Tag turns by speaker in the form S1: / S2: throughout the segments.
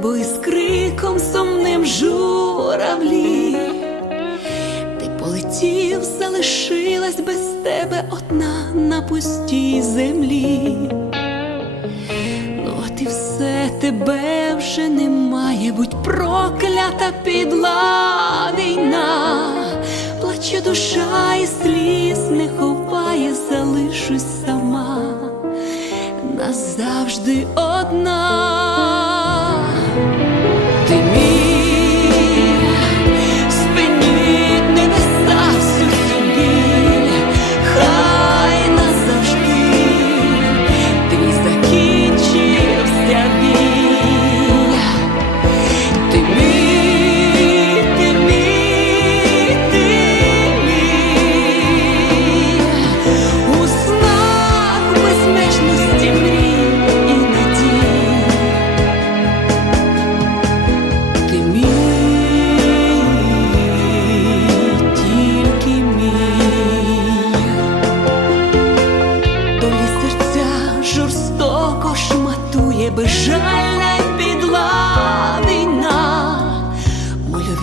S1: небо із криком сумним журавлі. Ти полетів, залишилась без тебе одна на пустій землі. Ну, от і все тебе вже немає, будь проклята підла війна, плаче душа і сліз не ховає, залишусь сама назавжди одна.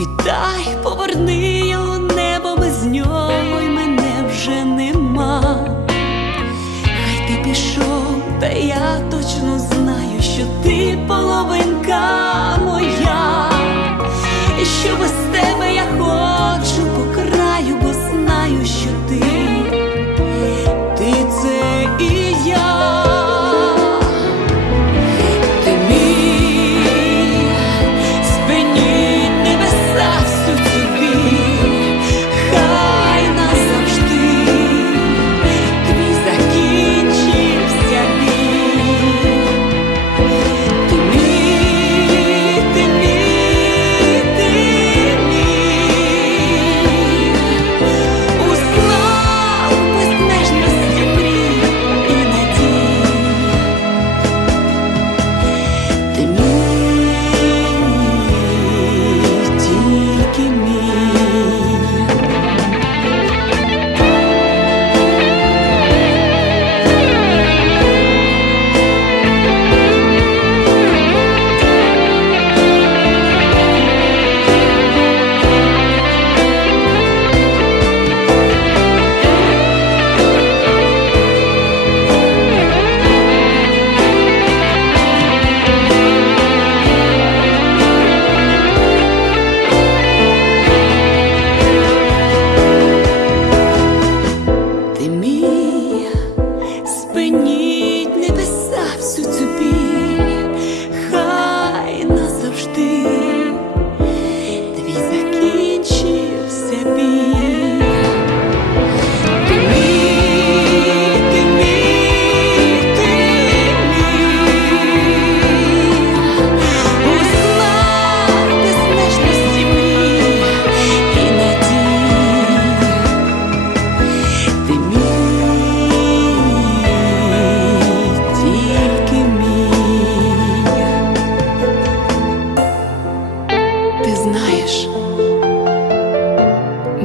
S1: Віддай, поверни його небо без нього, й мене вже нема. Хай ти пішов, та я точно знаю, що ти половинка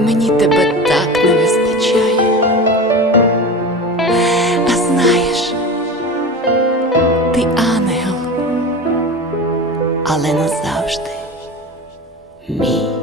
S1: мені тебе так не вистачає, а знаєш, ти ангел, але назавжди мій.